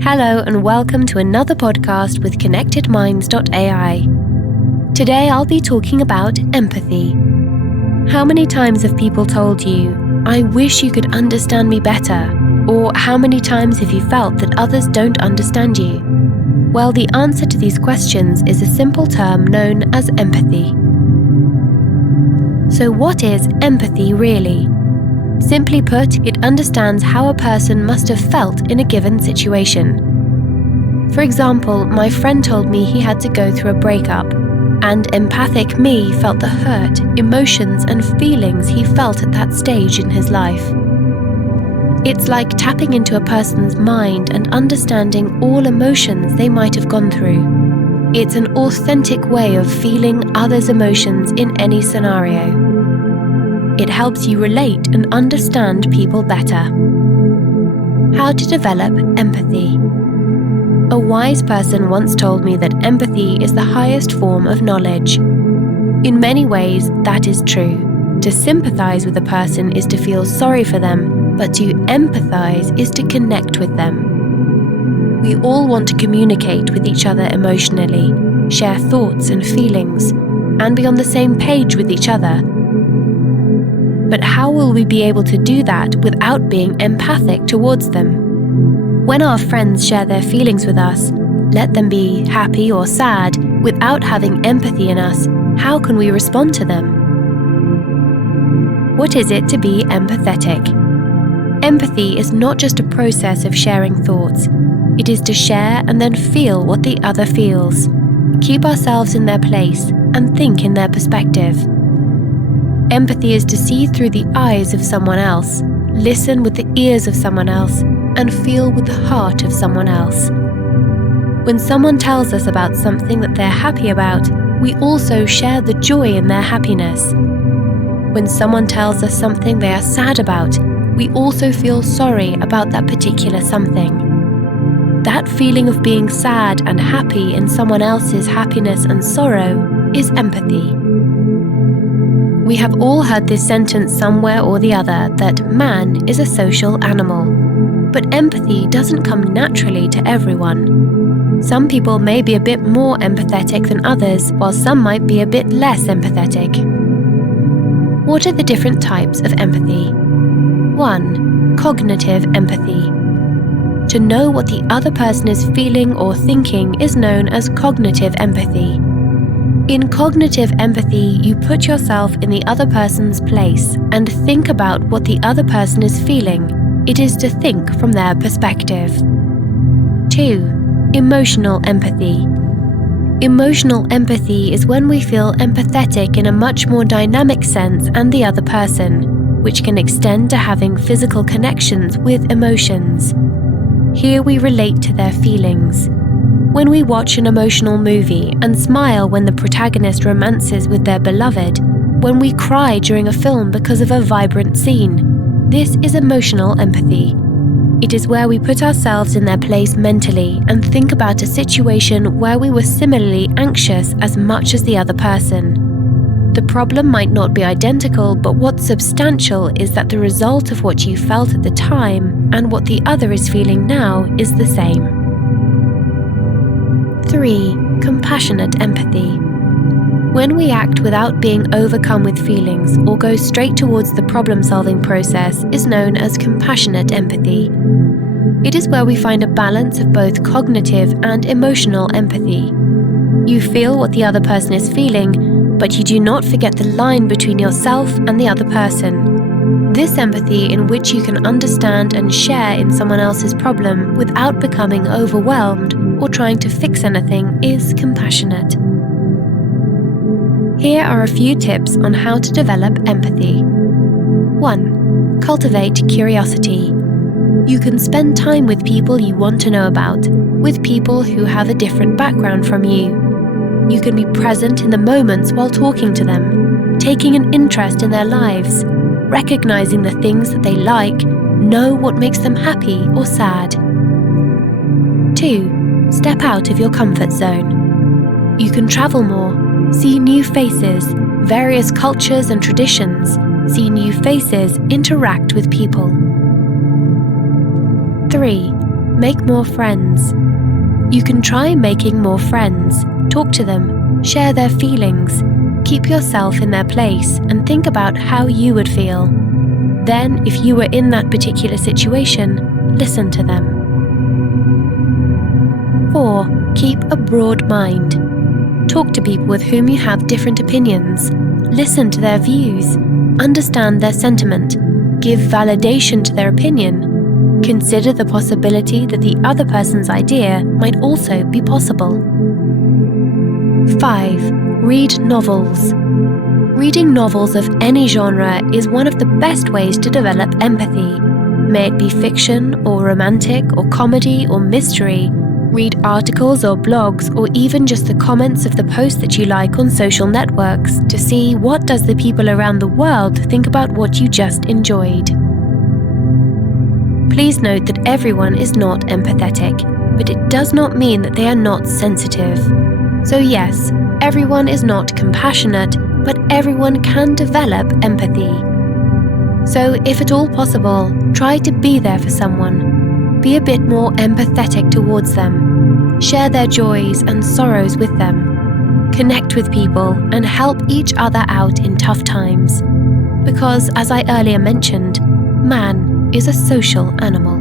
Hello and welcome to another podcast with ConnectedMinds.ai. Today I'll be talking about empathy. How many times have people told you, "I wish you could understand me better"? Or how many times have you felt that others don't understand you? Well, the answer to these questions is a simple term known as empathy. So what is empathy really? Simply put, it understands how a person must have felt in a given situation. For example, my friend told me he had to go through a breakup, and empathic me felt the hurt, emotions, and feelings he felt at that stage in his life. It's like tapping into a person's mind and understanding all emotions they might have gone through. It's an authentic way of feeling others' emotions in any scenario. It helps you relate and understand people better. How to develop empathy. A wise person once told me that empathy is the highest form of knowledge. In many ways, that is true. To sympathize with a person is to feel sorry for them, but to empathize is to connect with them. We all want to communicate with each other emotionally, share thoughts and feelings, and be on the same page with each other. But how will we be able to do that without being empathic towards them? When our friends share their feelings with us, let them be happy or sad, without having empathy in us, how can we respond to them? What is it to be empathetic? Empathy is not just a process of sharing thoughts. It is to share and then feel what the other feels. Keep ourselves in their place and think in their perspective. Empathy is to see through the eyes of someone else, listen with the ears of someone else, and feel with the heart of someone else. When someone tells us about something that they're happy about, we also share the joy in their happiness. When someone tells us something they are sad about, we also feel sorry about that particular something. That feeling of being sad and happy in someone else's happiness and sorrow is empathy. We have all heard this sentence somewhere or the other that man is a social animal. But empathy doesn't come naturally to everyone. Some people may be a bit more empathetic than others, while some might be a bit less empathetic. What are the different types of empathy? 1. Cognitive empathy. To know what the other person is feeling or thinking is known as cognitive empathy. In cognitive empathy, you put yourself in the other person's place and think about what the other person is feeling. It is to think from their perspective. 2. Emotional empathy. Emotional empathy is when we feel empathetic in a much more dynamic sense and the other person, which can extend to having physical connections with emotions. Here we relate to their feelings. When we watch an emotional movie and smile when the protagonist romances with their beloved, when we cry during a film because of a vibrant scene, this is emotional empathy. It is where we put ourselves in their place mentally and think about a situation where we were similarly anxious as much as the other person. The problem might not be identical, but what's substantial is that the result of what you felt at the time and what the other is feeling now is the same. 3. Compassionate empathy. When we act without being overcome with feelings or go straight towards the problem-solving process is known as compassionate empathy. It is where we find a balance of both cognitive and emotional empathy. You feel what the other person is feeling, but you do not forget the line between yourself and the other person. This empathy in which you can understand and share in someone else's problem without becoming overwhelmed or trying to fix anything is compassionate. Here are a few tips on how to develop empathy. 1. Cultivate curiosity. You can spend time with people you want to know about, with people who have a different background from you. You can be present in the moments while talking to them, taking an interest in their lives, recognizing the things that they like, know what makes them happy or sad. 2. Step out of your comfort zone. You can travel more, see new faces, various cultures and traditions, see new faces, interact with people. 3. Make more friends. You can try making more friends. Talk to them, share their feelings, keep yourself in their place, and think about how you would feel. Then, if you were in that particular situation, listen to them. 4. Keep a broad mind. Talk to people with whom you have different opinions. Listen to their views. Understand their sentiment. Give validation to their opinion. Consider the possibility that the other person's idea might also be possible. 5. Read novels. Reading novels of any genre is one of the best ways to develop empathy. May it be fiction, or romantic, or comedy, or mystery. Read articles or blogs, or even just the comments of the posts that you like on social networks to see what does the people around the world think about what you just enjoyed. Please note that everyone is not empathetic, but it does not mean that they are not sensitive. So yes, everyone is not compassionate, but everyone can develop empathy. So if at all possible, try to be there for someone. Be a bit more empathetic towards them. Share their joys and sorrows with them. Connect with people and help each other out in tough times. Because, as I earlier mentioned, man is a social animal.